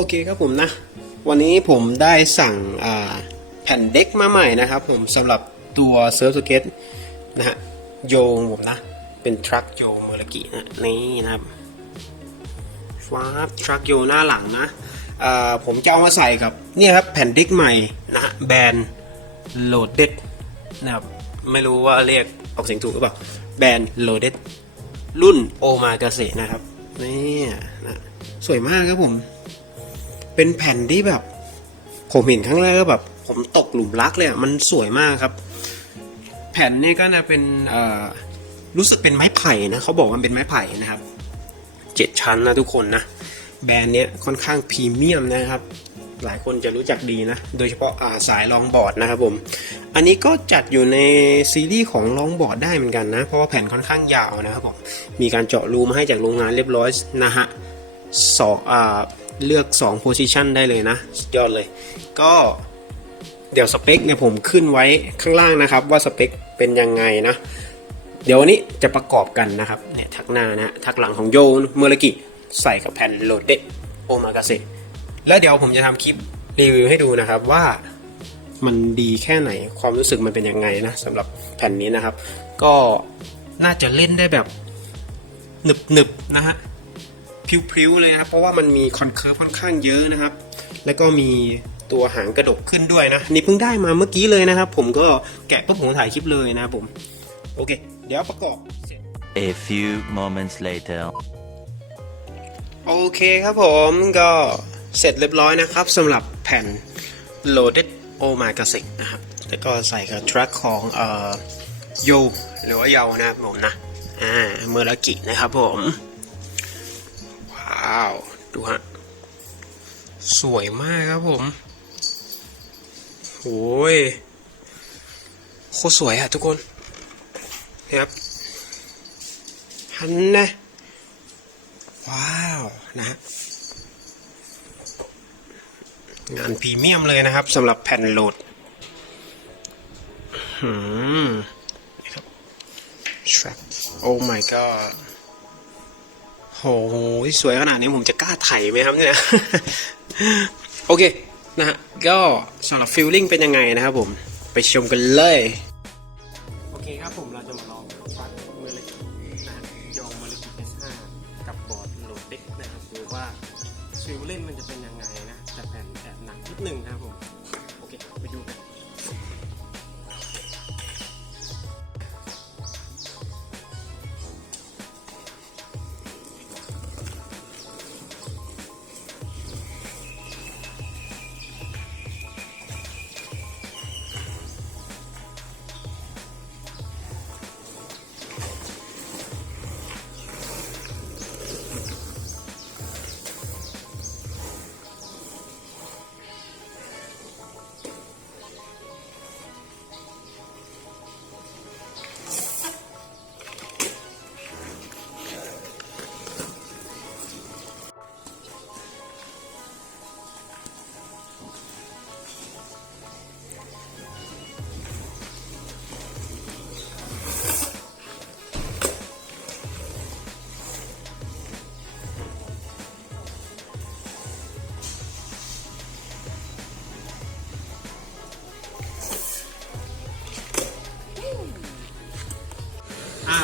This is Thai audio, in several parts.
โอเคครับผมนะ วันนี้ผมได้สั่งแผ่นเด็กมาใหม่นะครับ ผมสำหรับตัวเซิร์ฟสเก็ตนะฮะโยงผมนะ เป็นทรัคโยงเมอร์กินะนี่นะครับฟ้าทรัคโยหน้าหลังนะผมจะเอามาใส่กับเนี่ยครับแผ่นเด็กใหม่นะฮะแบรนด์โหลดเด็ดนะครับไม่รู้ว่าเรียกออกเสียงถูกหรือเปล่าแบรนด์โหลดเด็ดรุ่นโอมาเกาเซนะครับนี่นะสวยมากครับผม เป็นแผ่นที่แบบ ผมเห็นครั้งแรกก็แบบ ผมตกหลุมรักเลยอะมันสวยมากครับ แผ่นนี้ก็นะเป็นรู้สึกเป็นไม้ไผ่นะเขาบอกว่าเป็นไม้ไผ่นะครับเจ็ดชั้นนะทุกคนนะแบรนด์เนี้ยค่อนข้างพรีเมียมนะครับ หลายคนจะรู้จักดีนะ โดยเฉพาะอาสายลองบอร์ดนะครับผม อันนี้ก็จัดอยู่ในซีรีส์ของลองบอร์ดได้เหมือนกันนะ เพราะว่าแผ่นค่อนข้างยาวนะครับผม มีการเจาะรูมาให้จากโรงงานเรียบร้อยนะฮะสองอ่า เลือก2 position ได้เลยนะยอดเลย ก็เดี๋ยวสเปคเนี่ยผมขึ้นไว้ข้างล่างนะครับ ว่าสเปคเป็นยังไงนะ เดี๋ยววันนี้จะประกอบกันนะครับเนี่ยทักหน้านะทักหลังของโยนเมอร์กิใส่กับแผ่นโลดเดโอมากาเซแล้วเดี๋ยวผมจะทำคลิปรีวิวให้ดูนะครับว่ามันดีแค่ไหนความรู้สึกมันเป็นยังไงนะสำหรับแผ่นนี้นะครับ ก็น่าจะเล่นได้แบบหนึบๆนะฮะ พริ้วๆเลยนะครับ เพราะว่ามันมีคอนเคิร์ฟค่อนข้างเยอะนะครับ แล้วก็มีตัวหางกระดกขึ้นด้วยนะ นี่เพิ่งได้มาเมื่อกี้เลยนะครับ ผมก็แกะปุ๊บผมถ่ายคลิปเลยนะครับผม โอเค เดี๋ยวประกอบเสร็จ A few moments later. โอเคครับผมก็เสร็จเรียบร้อยนะครับสำหรับแผ่น loaded o m a g a s e นะครับ แล้วก็ใส่กับ track ของเอ่อโยหรือว่าเยานะครับผมนะ อ่าเมอร์กินะครับผม ว้าว ดูฮะ สวยมากครับผมโอ้ยโคตรสวยอะทุกคนนะครับฮันนะ ว้าวนะฮะงานพรีเมียมเลยนะครับสำหรับแผ่นโหลดหืมนี่ครับ track oh my god โหสวยขนาดนี้ผมจะกล้าไถไหมครับเนี่ย โอเคนะฮะก็สำหรับฟิลลิ่งเป็นยังไงนะครับผม ไปชมกันเลย โอเคครับผมเราจะมาลองฟัดเมอร์ลิกนะยองเมอร์ลิก S5 กับบอร์ดโลดเด็กนะครับดูว่าฟิลเล่นมันจะเป็นยังไงนะแต่แผ่นแอบหนักนิดนึงนะครับผม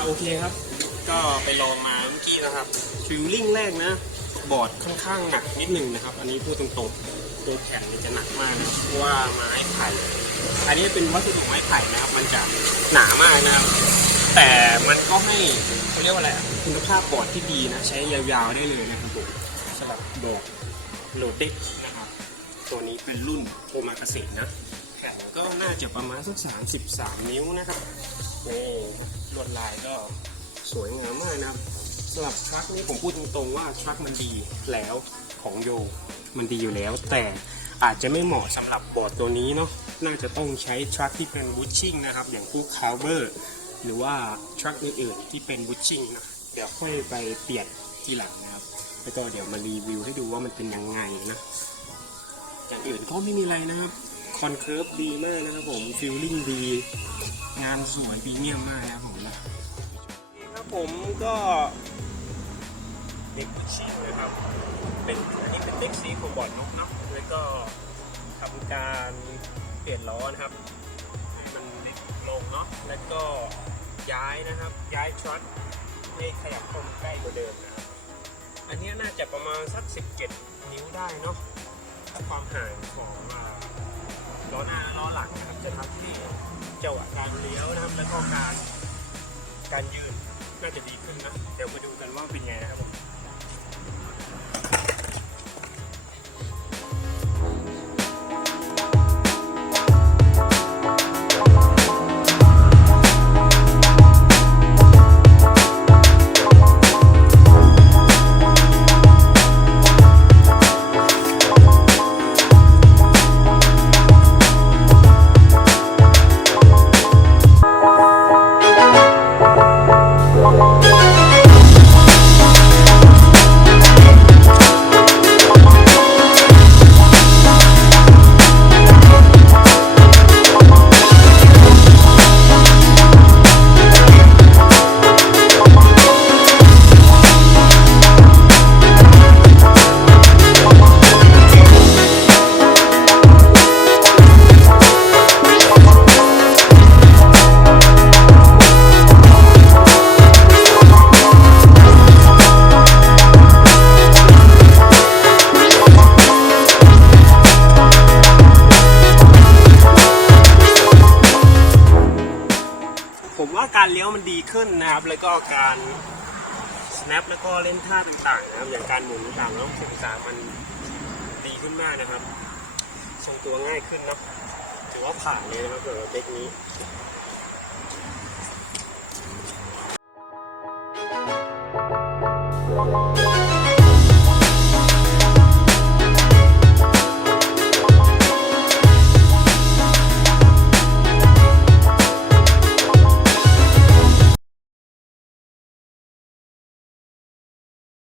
โอเคครับ ก็ไปลองมาเมื่อกี้นะครับฟิลลิ่งแรกนะ บอร์ดค่อนข้างหนักนิดหนึ่งนะครับ อันนี้พูดตรงๆตัวแผ่นจะหนักมากนะเพราะว่าไม้ไผ่อันนี้เป็นวัสดุไม้ไผ่นะครับ มันจะหนามากนะครับ แต่มันก็ให้เขาเรียกว่าอะไรคุณภาพบอร์ดที่ดีนะ ใช้ยาวๆได้เลยนะครับผมสำหรับบอร์ดโลเด็กนะครับ ตัวนี้เป็นรุ่นโอมากาเซนะ ก็น่าจะประมาณสัก33นิ้วนะครับนี่ลวดลายก็สวยงามมากนะครับสำหรับทรัคนี่ผมพูดตรงๆว่าทรัคมันดีแล้วของโยมันดีอยู่แล้ว แต่อาจจะไม่เหมาะสำหรับบอร์ดตัวนี้เนาะน่าจะต้องใช้ทรัคที่เป็นบูชชิ่งนะครับ อย่างพวกคาร์เบอร์หรือว่าทรัคอื่นๆที่เป็นบูชชิ่งนะเดี๋ยวค่อยไปเปลี่ยนทีหลังนะครับแล้วก็เดี๋ยวมารีวิวให้ดูว่ามันเป็นยังไงนะอย่างอื่นก็ไม่มีอะไรนะครับ อนเคิร์ฟดีมากนะครับผมฟิลลิ่งดี งานสวยพรีเมียมมากนะครับผมนะครับผมก็เด็กชิ่งนะครับ เป็นอันนี้เป็นเด็กซีของบอร์ดนกเนาะแล้วก็ทำการเปลี่ยนล้อนะครับให้มันเล็กลงเนาะแล้วก็ย้ายนะครับ ย้ายช็อตให้ขยับเข้ามาใกล้กว่าเดิมนะครับ อันนี้น่าจะประมาณสัก 17 นิ้วได้เนาะความห่างของ ล้อหน้าและล้อหลังนะครับจะทำให้จังหวะการเลี้ยวนะครับแล้วก็การการยืนน่าจะดีขึ้นนะเดี๋ยวมาดูกันว่าเป็นไงนะครับผม ก็การ snap แล้วก็เล่นท่าต่างๆนะครับอย่างการหมุนต่างๆแล้วศึกษามันดีขึ้นมากนะครับ ทรงตัวง่ายขึ้นเนาะถือว่าผ่านเลยนะครับสำหรับเด็กนี้